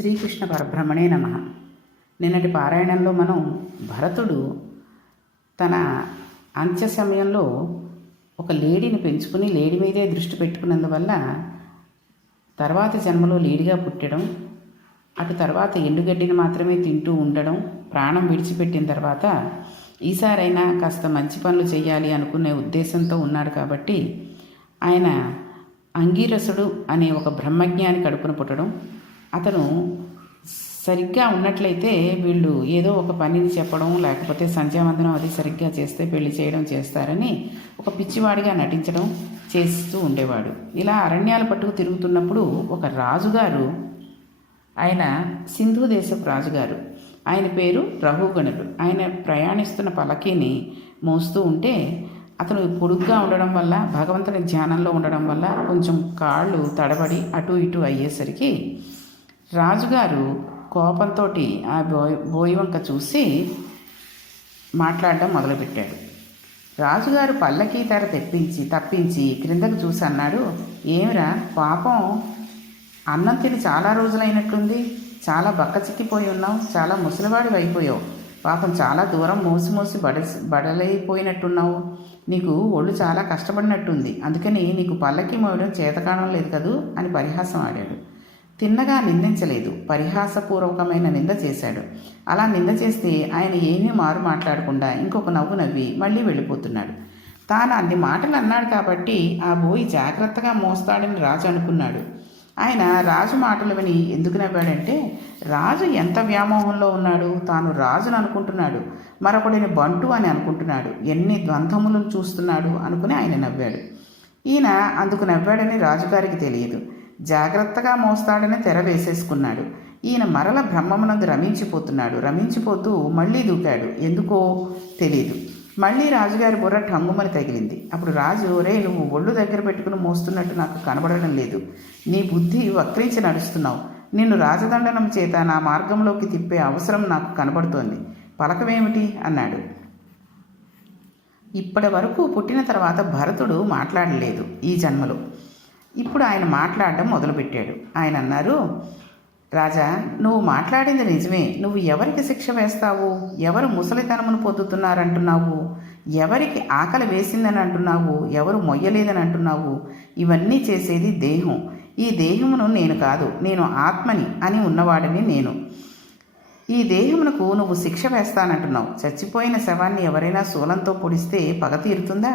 శ్రీకృష్ణ పరబ్రహ్మణే నమః. నిన్నటి పారాయణంలో మనం భరతుడు తన అంత్య సమయంలో ఒక లేడీని పెంచుకుని లేడీ మీదే దృష్టి పెట్టుకున్నందువల్ల తర్వాత జన్మలో లేడీగా పుట్టడం, అటు తర్వాత ఎండుగడ్డిని మాత్రమే తింటూ ఉండడం, ప్రాణం విడిచిపెట్టిన తర్వాత ఈసారైనా కాస్త మంచి పనులు చేయాలి అనుకునే ఉద్దేశంతో ఉన్నాడు. కాబట్టి ఆయన అంగీరసుడు అనే ఒక బ్రహ్మజ్ఞాని కడుపున పుట్టడం, అతను సరిగ్గా ఉన్నట్లయితే వీళ్ళు ఏదో ఒక పనిని చెప్పడం, లేకపోతే సంధ్యావందనం అది సరిగ్గా చేస్తే పెళ్లి చేయడం చేస్తారని ఒక పిచ్చివాడిగా నటించడం చేస్తూ ఉండేవాడు. ఇలా అరణ్యాల పట్టుకు తిరుగుతున్నప్పుడు ఒక రాజుగారు, ఆయన సింధు దేశపు రాజుగారు, ఆయన పేరు రఘుగణుడు, ఆయన ప్రయాణిస్తున్న పల్లకీని మోస్తూ ఉంటే అతను పొడుగ్గా ఉండడం వల్ల, భగవంతుని ధ్యానంలో ఉండడం వల్ల కొంచెం కాళ్ళు తడబడి అటు ఇటు అయ్యేసరికి రాజుగారు కోపంతో ఆ బోయి వంక చూసి మాట్లాడడం మొదలుపెట్టాడు. రాజుగారు పల్లకీ తెర తప్పించి క్రిందకు చూసి అన్నాడు, ఏమిరా పాపం, అన్నం తిని చాలా రోజులైనట్లుంది, చాలా బక్కచిక్కిపోయి ఉన్నావు, చాలా ముసలివాడి అయిపోయావు, పాపం చాలా దూరం మోసి బడలైపోయినట్టున్నావు, నీకు ఒళ్ళు చాలా కష్టపడినట్టుంది, అందుకని నీకు పల్లకి మోయడం చేతకాణం లేదు కదూ అని పరిహాసం ఆడాడు. తిన్నగా నిందించలేదు, పరిహాసపూర్వకమైన నింద చేశాడు. అలా నింద చేస్తే ఆయన ఏమీ మారు మాట్లాడకుండా ఇంకొక నవ్వు నవ్వి మళ్ళీ వెళ్ళిపోతున్నాడు. తాను అన్ని మాటలు అన్నాడు కాబట్టి ఆ బోయి జాగ్రత్తగా మోస్తాడని రాజు అనుకున్నాడు. ఆయన రాజు మాటలు విని ఎందుకు నవ్వాడంటే, రాజు ఎంత వ్యామోహంలో ఉన్నాడు, తాను రాజును అనుకుంటున్నాడు, మరొకడిని బంటు అని అనుకుంటున్నాడు, ఎన్ని ద్వంద్వములను చూస్తున్నాడు అనుకుని ఆయన నవ్వాడు. ఈయన అందుకు నవ్వాడని రాజుగారికి తెలియదు. జాగ్రత్తగా మోస్తాడని తెర వేసేసుకున్నాడు. ఈయన మరల బ్రహ్మమునందు రమించిపోతూ మళ్ళీ దూకాడు. ఎందుకో తెలియదు. మళ్ళీ రాజుగారి బుర్ర టంగుమని తగిలింది. అప్పుడు రాజు, రే, నువ్వు ఒళ్ళు దగ్గర పెట్టుకుని మోస్తున్నట్టు నాకు కనబడడం లేదు, నీ బుద్ధి వక్రించి నడుస్తున్నావు, నిన్ను రాజదండనం చేత నా మార్గంలోకి తిప్పే అవసరం నాకు కనబడుతోంది, పలకవేమిటి అన్నాడు. ఇప్పటి వరకు పుట్టిన తర్వాత భరతుడు మాట్లాడలేదు ఈ జన్మలో. ఇప్పుడు ఆయన మాట్లాడడం మొదలుపెట్టాడు. ఆయన అన్నారు, రాజా, నువ్వు మాట్లాడింది నిజమే, నువ్వు ఎవరికి శిక్ష వేస్తావు, ఎవరు ముసలితనమును పొందుతున్నారంటున్నావు, ఎవరికి ఆకలి వేసిందని అంటున్నావు, ఎవరు మొయ్యలేదని అంటున్నావు, ఇవన్నీ చేసేది దేహం. ఈ దేహమును నేను కాదు, నేను ఆత్మని అని ఉన్నవాడిని నేను. ఈ దేహమునకు నువ్వు శిక్ష వేస్తానంటున్నావు. చచ్చిపోయిన శవాన్ని ఎవరైనా శూలంతో పొడిస్తే పగ తీరుతుందా?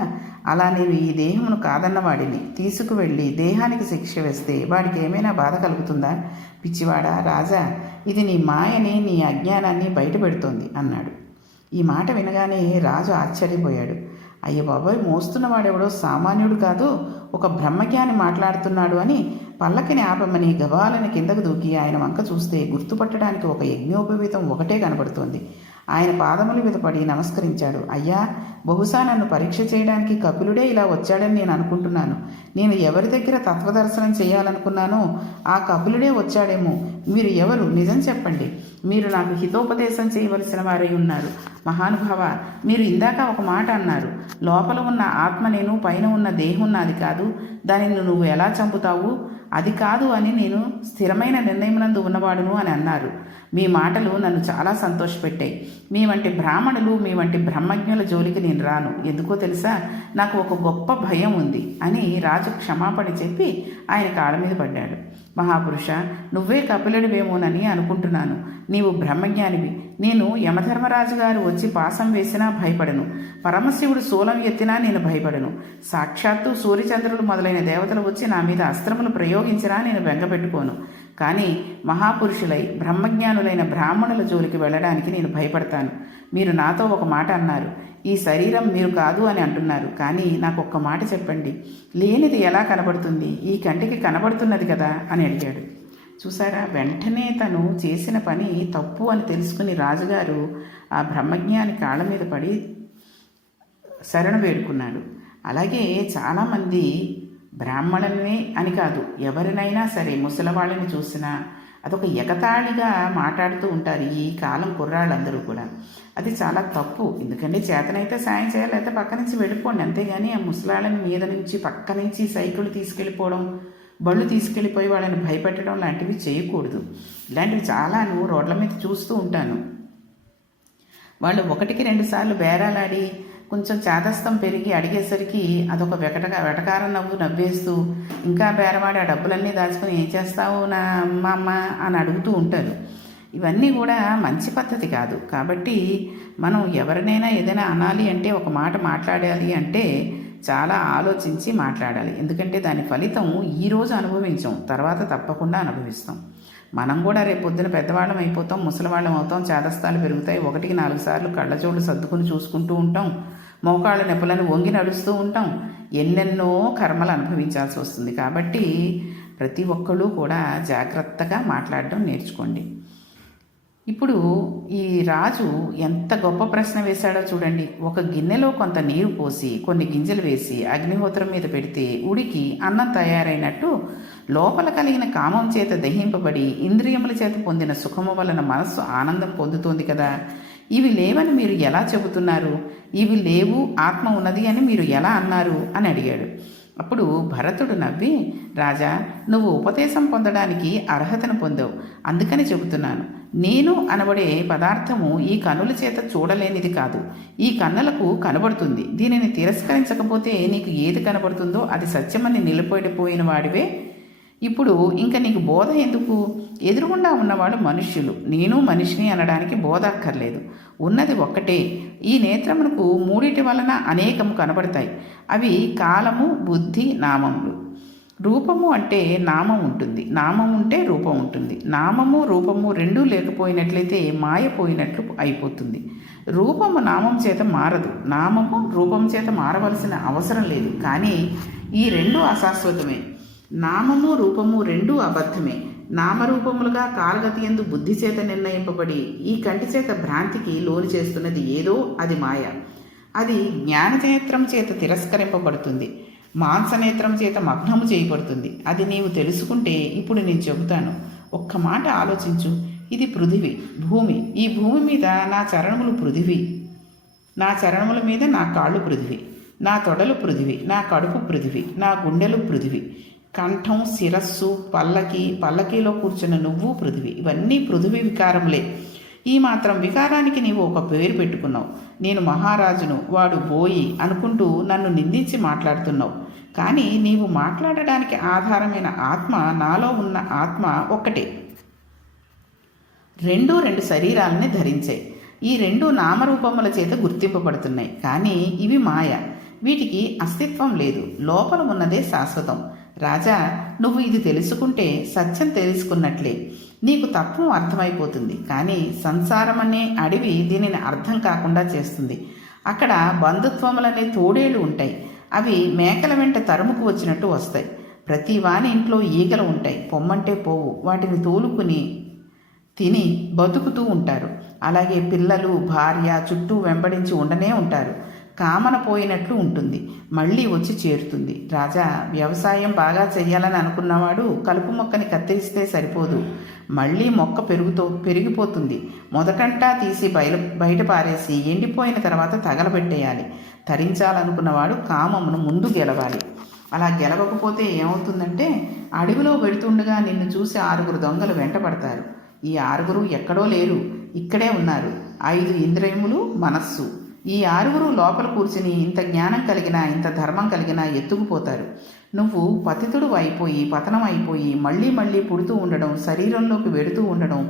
అలా నేను ఈ దేహమును కాదన్నవాడిని తీసుకువెళ్ళి దేహానికి శిక్ష వేస్తే వాడికి ఏమైనా బాధ కలుగుతుందా? పిచ్చివాడా రాజా, ఇది నీ మాయని, నీ అజ్ఞానాన్ని బయటపెడుతోంది అన్నాడు. ఈ మాట వినగానే రాజు ఆశ్చర్యపోయాడు. అయ్య బాబోయ్, మోస్తున్నవాడెవడో సామాన్యుడు కాదు, ఒక బ్రహ్మజ్ఞాని మాట్లాడుతున్నాడు అని పల్లకిని ఆపమని గవాలని కిందకు దూకి ఆయన వంక చూస్తే గుర్తుపట్టడానికి ఒక యజ్ఞోపవీతం ఒకటే కనబడుతోంది. ఆయన పాదముల మీద పడి నమస్కరించాడు. అయ్యా, బహుశా నన్ను పరీక్ష చేయడానికి కపిలుడే ఇలా వచ్చాడని నేను అనుకుంటున్నాను. నేను ఎవరి దగ్గర తత్వదర్శనం చేయాలనుకున్నానో ఆ కపిలుడే వచ్చాడేమో. మీరు ఎవరు? నిజం చెప్పండి. మీరు నాకు హితోపదేశం చేయవలసిన వారై ఉన్నారు. మహానుభావ, మీరు ఇందాక ఒక మాట అన్నారు, లోపల ఉన్న ఆత్మ నేను, పైన ఉన్న దేహం నాది కాదు, దానిని నువ్వు ఎలా చంపుతావు? అది కాదు అని నేను స్థిరమైన నిర్ణయమునందు ఉన్నవాడును అని అన్నారు. మీ మాటలు నన్ను చాలా సంతోషపెట్టాయి. మీ వంటి బ్రాహ్మణులు, మీ వంటి బ్రహ్మజ్ఞుల జోలికి నేను రాను. ఎందుకో తెలుసా, నాకు ఒక గొప్ప భయం ఉంది అని రాజు క్షమాపణ చెప్పి ఆయన కాళ్ళ మీద పడ్డాడు. మహాపురుష, నువ్వే కపిలుడివేమోనని అనుకుంటున్నాను. నీవు బ్రహ్మజ్ఞానివి. నేను యమధర్మరాజు గారు వచ్చి పాసం వేసినా భయపడను, పరమశివుడు శూలం ఎత్తినా నేను భయపడను, సాక్షాత్తు సూర్యచంద్రులు మొదలైన దేవతలు వచ్చి నా మీద అస్త్రములు ప్రయోగించినా నేను బెంగపెట్టుకోను. కానీ మహాపురుషులై బ్రహ్మజ్ఞానులైన బ్రాహ్మణుల జోలికి వెళ్ళడానికి నేను భయపడతాను. మీరు నాతో ఒక మాట అన్నారు, ఈ శరీరం మీరు కాదు అని అంటున్నారు, కానీ నాకు ఒక్క మాట చెప్పండి, లేనిది ఎలా కనబడుతుంది? ఈ కంటికి కనబడుతున్నది కదా అని అడిగాడు. చూసారా, వెంటనే తను చేసిన పని తప్పు అని తెలుసుకుని రాజుగారు ఆ బ్రహ్మజ్ఞాని కాళ్ళ మీద పడి శరణు వేడుకున్నాడు. అలాగే చాలామంది బ్రాహ్మణులనే అని కాదు, ఎవరినైనా సరే ముసలివాళ్ళని చూసినా అదొక ఎగతాళిగా మాట్లాడుతూ ఉంటారు ఈ కాలం కుర్రాళ్ళందరూ కూడా. అది చాలా తప్పు. ఎందుకంటే చేతనైతే సాయం చేయాలి, లేకపోతే పక్క నుంచి వెళ్ళిపోండి, అంతేగాని ఆ ముసలాళ్ళని మీద నుంచి పక్క నుంచి సైకిల్ తీసుకెళ్ళిపోవడం, బళ్ళు తీసుకెళ్ళిపోయి వాళ్ళని భయపెట్టడం లాంటివి చేయకూడదు. ఇలాంటివి చాలాను రోడ్ల మీద చూస్తూ ఉంటాను. వాళ్ళు 1-2 సార్లు బేరాలాడి కొంచెం చాదస్తం పెరిగి అడిగేసరికి అదొక వెటకారం నవ్వేస్తూ ఇంకా బేరవాడి ఆ డబ్బులన్నీ దాచుకొని ఏం చేస్తావు నా అమ్మ అని అడుగుతూ ఉంటారు. ఇవన్నీ కూడా మంచి పద్ధతి కాదు. కాబట్టి మనం ఎవరినైనా ఏదైనా అనాలి అంటే ఒక మాట మాట్లాడాలి అంటే చాలా ఆలోచించి మాట్లాడాలి. ఎందుకంటే దాని ఫలితం ఈరోజు అనుభవించాం, తర్వాత తప్పకుండా అనుభవిస్తాం. మనం కూడా రేపు పొద్దున పెద్దవాళ్ళం అయిపోతాం, ముసలివాళ్ళం అవుతాం, చాదస్తాలు పెరుగుతాయి. 1-4 సార్లు కళ్ళజోళ్ళు సర్దుకుని చూసుకుంటూ ఉంటాం, మోకాళ్ళ నొప్పులను వంగి నడుస్తూ ఉంటాం, ఎన్నెన్నో కర్మలు అనుభవించాల్సి వస్తుంది. కాబట్టి ప్రతి ఒక్కళ్ళు కూడా జాగ్రత్తగా మాట్లాడడం నేర్చుకోండి. ఇప్పుడు ఈ రాజు ఎంత గొప్ప ప్రశ్న వేశాడో చూడండి. ఒక గిన్నెలో కొంత నీరు పోసి కొన్ని గింజలు వేసి అగ్నిహోత్రం మీద పెడితే ఉడికి అన్నం తయారైనట్టు లోపల కలిగిన కామం చేత దహింపబడి ఇంద్రియముల చేత పొందిన సుఖము వలన మనస్సు ఆనందం పొందుతోంది కదా. ఇవి లేవని మీరు ఎలా చెబుతున్నారు? ఇవి లేవు, ఆత్మ ఉన్నది అని మీరు ఎలా అన్నారు అని అడిగాడు. అప్పుడు భరతుడు నవ్వి, రాజా, నువ్వు ఉపదేశం పొందడానికి అర్హతను పొందావు, అందుకని చెబుతున్నాను. నేను అనబడే పదార్థము ఈ కన్నుల చేత చూడలేనిది కాదు, ఈ కన్నులకు కనబడుతుంది. దీనిని తిరస్కరించకపోతే నీకు ఏది కనబడుతుందో అది సత్యమని నిలబడిపోయిన వాడివే. ఇప్పుడు ఇంకా నీకు బోధ ఎందుకు? ఎదురుగుండా ఉన్నవాళ్ళు మనుష్యులు, నేను మనిషిని అనడానికి బోధ అక్కర్లేదు. ఉన్నది ఒక్కటే. ఈ నేత్రమునకు 3 వలన అనేకము కనబడతాయి. అవి కాలము, బుద్ధి, నామములు. రూపము అంటే నామం ఉంటుంది, నామం ఉంటే రూపం ఉంటుంది. నామము రూపము రెండూ లేకపోయినట్లయితే మాయ పోయినట్లు అయిపోతుంది. రూపము నామం చేత మారదు, నామము రూపం చేత మారవలసిన అవసరం లేదు. కానీ ఈ రెండూ అశాశ్వతమే. నామము రూపము రెండూ అబద్ధమే. నామరూపములుగా కాలగతి యందు బుద్ధి చేత నిర్ణయింపబడి ఈ కంటి చేత భ్రాంతికి లోను చేస్తున్నది ఏదో అది మాయ. అది జ్ఞాననేత్రం చేత తిరస్కరింపబడుతుంది, మాంసనేత్రం చేత మగ్నము చేయబడుతుంది. అది నీవు తెలుసుకుంటే ఇప్పుడు నేను చెబుతాను. ఒక్క మాట ఆలోచించు. ఇది పృథివీ, భూమి. ఈ భూమి మీద నా చరణములు పృథివీ, నా చరణముల మీద నా కాళ్ళు పృథివీ, నా తొడలు పృథివీ, నా కడుపు పృథివీ, నా గుండెలు పృథివీ, కంఠం, శిరస్సు, పల్లకీలో కూర్చున్న నువ్వు పృథివీ. ఇవన్నీ పృథివీ వికారములే. ఈ మాత్రం వికారానికి నీవు ఒక పేరు పెట్టుకున్నావు. నేను మహారాజును, వాడు బోయి అనుకుంటూ నన్ను నిందించి మాట్లాడుతున్నావు. కానీ నీవు మాట్లాడడానికి ఆధారమైన ఆత్మ, నాలో ఉన్న ఆత్మ ఒక్కటే. రెండు శరీరాలని ధరించాయి. ఈ 2 నామరూపముల చేత గుర్తింపబడుతున్నాయి. కానీ ఇవి మాయ, వీటికి అస్తిత్వం లేదు. లోపల ఉన్నదే శాశ్వతం. రాజా, నువ్వు ఇది తెలుసుకుంటే సత్యం తెలుసుకున్నట్లే. నీకు తత్వం అర్థమైపోతుంది. కానీ సంసారం అనే అడవి దీనిని అర్థం కాకుండా చేస్తుంది. అక్కడ బంధుత్వములనే తోడేళ్లు ఉంటాయి. అవి మేకల వెంట తరుముకు వచ్చినట్టు వస్తాయి. ప్రతి వాని ఇంట్లో ఈగలు ఉంటాయి, పొమ్మంటే పోవు. వాటిని తోలుకుని తిని బతుకుతూ ఉంటారు. అలాగే పిల్లలు, భార్య చుట్టూ వెంబడించి ఉండనే ఉంటారు. కామన పోయినట్లు ఉంటుంది, మళ్ళీ వచ్చి చేరుతుంది. రాజా, వ్యవసాయం బాగా చెయ్యాలని అనుకున్నవాడు కలుపు మొక్కని కత్తిరిస్తే సరిపోదు, మళ్ళీ మొక్క పెరిగిపోతుంది. మొదటంటా తీసి బయట పారేసి ఎండిపోయిన తర్వాత తగలబెట్టేయాలి. తరించాలనుకున్నవాడు కామమును ముందు గెలవాలి. అలా గెలవకపోతే ఏమవుతుందంటే, అడవిలో వెళుతుండగా నిన్ను చూసి 6 దొంగలు వెంటపడతారు. ఈ 6 ఎక్కడో లేరు, ఇక్కడే ఉన్నారు. 5 ఇంద్రియములు, మనస్సు. ఈ 6 లోపల కూర్చుని ఇంత జ్ఞానం కలిగినా, ఇంత ధర్మం కలిగినా ఎత్తుకుపోతారు. నువ్వు పతితుడు అయిపోయి, పతనం అయిపోయి, మళ్ళీ పుడుతూ ఉండడం, శరీరంలోకి వెడుతూ ఉండడం,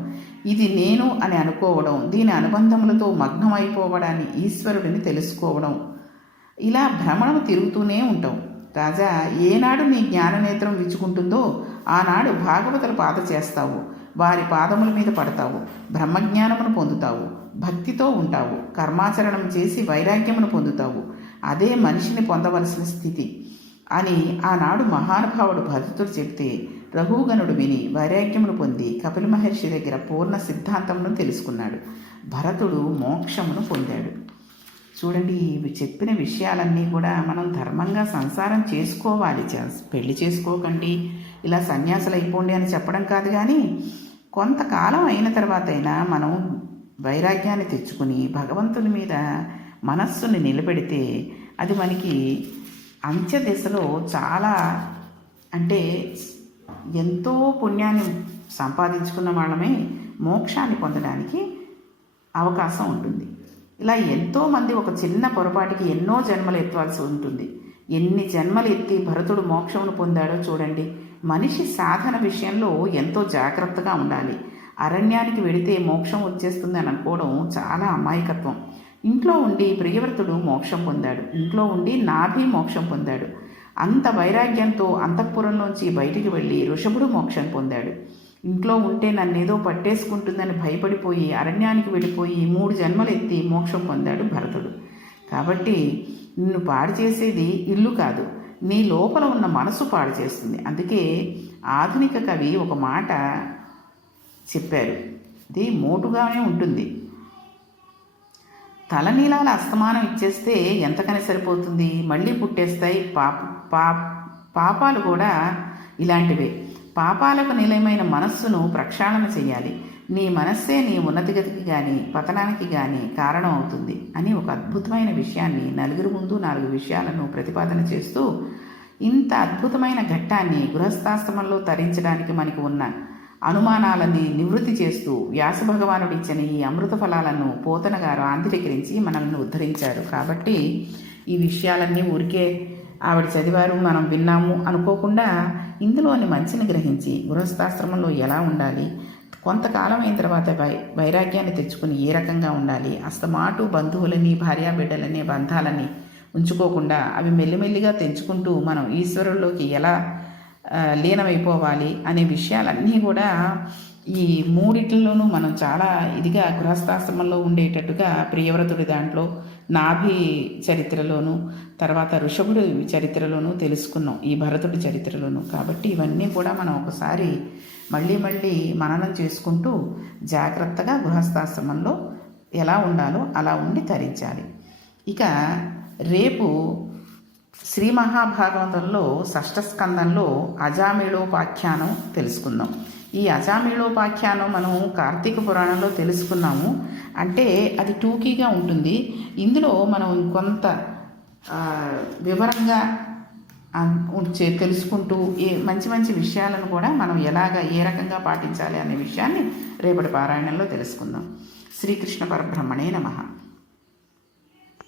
ఇది నేను అని అనుకోవడం, దీని అనుబంధములతో మగ్నమైపోవడాన్ని ఈశ్వరుడిని తెలుసుకోవడం, ఇలా భ్రమణం తిరుగుతూనే ఉంటావు. రాజా, ఏనాడు నీ జ్ఞాననేత్రం విచ్చుకుంటుందో ఆనాడు భాగవతుల పాద చేస్తావు, వారి పాదముల మీద పడతావు, బ్రహ్మజ్ఞానమును పొందుతావు, భక్తితో ఉంటావు, కర్మాచరణం చేసి వైరాగ్యమును పొందుతావు. అదే మనిషిని పొందవలసిన స్థితి అని ఆనాడు మహానుభావుడు భరతుడు చెప్తే రఘుగణుడు విని వైరాగ్యమును పొంది కపిల మహర్షి దగ్గర పూర్ణ సిద్ధాంతమును తెలుసుకున్నాడు. భరతుడు మోక్షమును పొందాడు. చూడండి, ఇవి చెప్పిన విషయాలన్నీ కూడా మనం ధర్మంగా సంసారం చేసుకోవాలి. పెళ్లి చేసుకోకండి, ఇలా సన్యాసులు అయిపోండి అని చెప్పడం కాదు. కానీ కొంతకాలం అయిన తర్వాత అయినా మనం వైరాగ్యాన్ని తెచ్చుకుని భగవంతుని మీద మనస్సుని నిలబెడితే అది మనకి అంత్య దిశలో చాలా, అంటే ఎంతో పుణ్యాన్ని సంపాదించుకున్న వాళ్ళమే మోక్షాన్ని పొందడానికి అవకాశం ఉంటుంది. ఇలా ఎంతోమంది ఒక చిన్న పొరపాటుకి ఎన్నో జన్మలు ఎత్తవలసి ఉంటుంది. ఎన్ని జన్మలు ఎత్తి భరతుడు మోక్షమును పొందాడో చూడండి. మనిషి సాధన విషయంలో ఎంతో జాగ్రత్తగా ఉండాలి. అరణ్యానికి వెడితే మోక్షం వచ్చేస్తుంది అని అనుకోవడం చాలా అమాయకత్వం. ఇంట్లో ఉండి ప్రియవ్రతుడు మోక్షం పొందాడు, ఇంట్లో ఉండి నాభి మోక్షం పొందాడు. అంత వైరాగ్యంతో అంతఃపురంలోంచి బయటికి వెళ్ళి ఋషభుడు మోక్షం పొందాడు. ఇంట్లో ఉంటే నన్నేదో పట్టేసుకుంటుందని భయపడిపోయి అరణ్యానికి వెళ్ళిపోయి 3 జన్మలు ఎత్తి మోక్షం పొందాడు భరతుడు. కాబట్టి నిన్ను పాడు చేసేది ఇల్లు కాదు, నీ లోపల ఉన్న మనసు పాడు చేస్తుంది. అందుకే ఆధునిక కవి ఒక మాట చెప్పారు, ఇది మోటుగానే ఉంటుంది. తలనీలాల అస్తమానం ఇచ్చేస్తే ఎంతకని సరిపోతుంది, మళ్ళీ పుట్టేస్తాయి. పాపాలు కూడా ఇలాంటివే. పాపాలకు నిలయమైన మనస్సును ప్రక్షాళన చేయాలి. నీ మనస్సే నీ ఉన్నతిగతికి కానీ పతనానికి కానీ కారణం అవుతుంది అని ఒక అద్భుతమైన విషయాన్ని నలుగురి ముందు 4 విషయాలను ప్రతిపాదన చేస్తూ, ఇంత అద్భుతమైన ఘట్టాన్ని గృహస్థాశ్రమంలో తరించడానికి మనకు ఉన్న అనుమానాలని నివృత్తి చేస్తూ వ్యాస భగవానుడు ఇచ్చిన ఈ అమృత ఫలాలను పోతన గారు ఆంధ్రీకరించి మనల్ని ఉద్ధరించారు. కాబట్టి ఈ విషయాలన్నీ ఊరికే ఆవిడ చదివారు మనం విన్నాము అనుకోకుండా ఇందులోని మంచిని గ్రహించి గృహస్థాశ్రమంలో ఎలా ఉండాలి, కొంతకాలం అయిన తర్వాత వైరాగ్యాన్ని తెచ్చుకుని ఏ రకంగా ఉండాలి, అస్తమాటు బంధువులని భార్యాబిడ్డలని బంధాలని ఉంచుకోకుండా అవి మెల్లిమెల్లిగా తెంచుకుంటూ మనం ఈశ్వరుల్లోకి ఎలా లీనమైపోవాలి అనే విషయాలన్నీ కూడా ఈ 3 మనం చాలా ఇదిగా గృహస్థాశ్రమంలో ఉండేటట్టుగా ప్రియవ్రతుడి దాంట్లో నాభి చరిత్రలోను తర్వాత ఋషభుడి చరిత్రలోను తెలుసుకున్నాం, ఈ భరతుడి చరిత్రలోను. కాబట్టి ఇవన్నీ కూడా మనం ఒకసారి మళ్ళీ మననం చేసుకుంటూ జాగ్రత్తగా గృహస్థాశ్రమంలో ఎలా ఉండాలో అలా ఉండి తరించాలి. ఇక రేపు శ్రీ మహాభాగవతంలో 6వ స్కందంలో అజామిళోపాఖ్యానం తెలుసుకుందాం. ఈ అజామిళోపాఖ్యానం మనం కార్తీక పురాణంలో తెలుసుకున్నాము, అంటే అది టూకీగా ఉంటుంది. ఇందులో మనం కొంత వివరంగా తెలుసుకుంటూ మంచి విషయాలను కూడా మనం ఏ రకంగా పాటించాలి అనే విషయాన్ని రేపటి పారాయణంలో తెలుసుకుందాం. శ్రీకృష్ణ పరబ్రహ్మణే నమః.